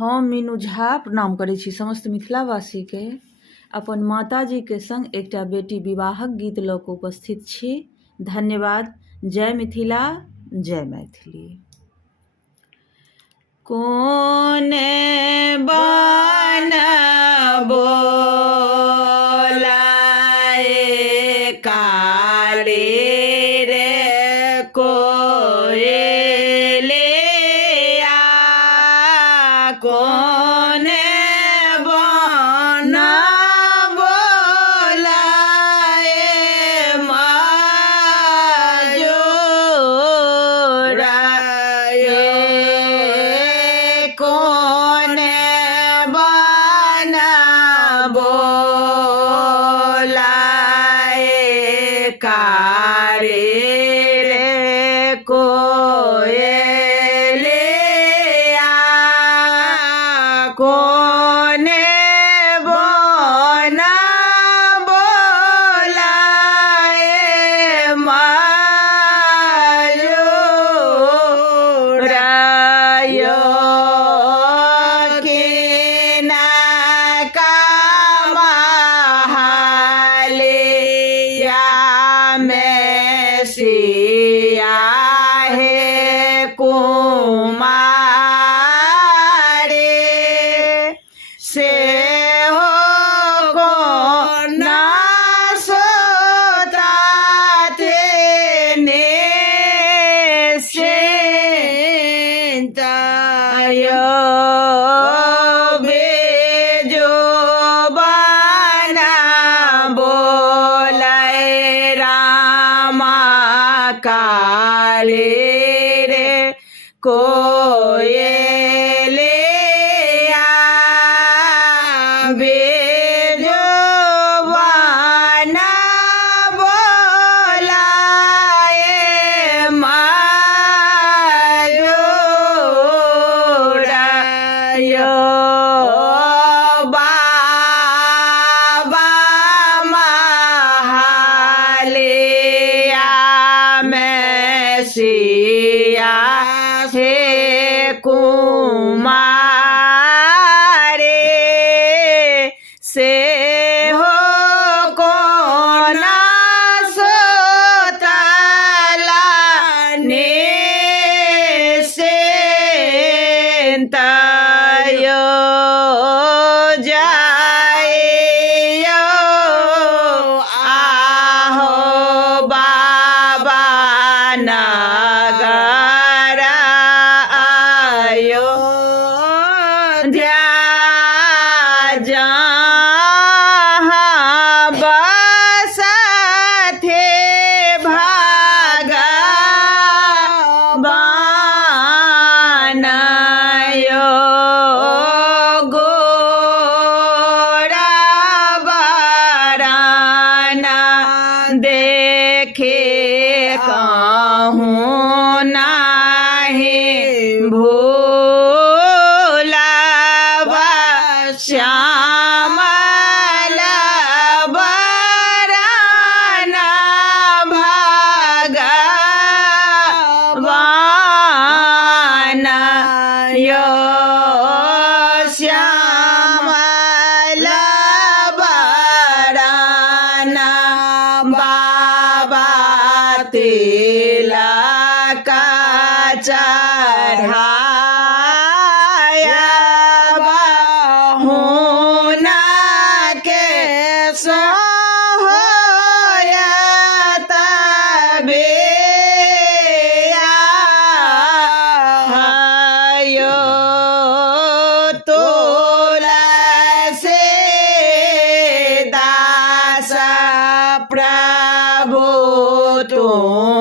हम मीनू झा प्रणाम करै छी समस्त मिथिलावासी के। अपन माताजी के संग एकटा बेटी विवाहक गीत लऽ कऽ उपस्थित छी। धन्यवाद। जय मिथिला, जय मैथिली। कोने बन बोलाए कारे रे कोयलिया, कोने बन बोलाए माजोरा, कोने बन बोलाए कारे रे कोयलिया, कोने बन बोलाए माजोरा, सिया है कुमारे से हो को ना सोता थे ने सेंतायो बेजो बना बोलाए रामा काले रे कोयलिया, बेजो बना बोलाए माजोरा, बाबा महालिया में सिया है कुमारे से हो को ना सोतला ने सेंतायो जायो आहो बाबा नगरा आयो जहाँ बसथे भगवान यो गोरा बराना देखे कहूँ नाही भूलावा, श्यामला बराना भगवान यो, श्यामला बराना बाबा तिलक चढ़ाया बहुना के सोहयत बेया, हयो तुलसी दास प्रभु तुम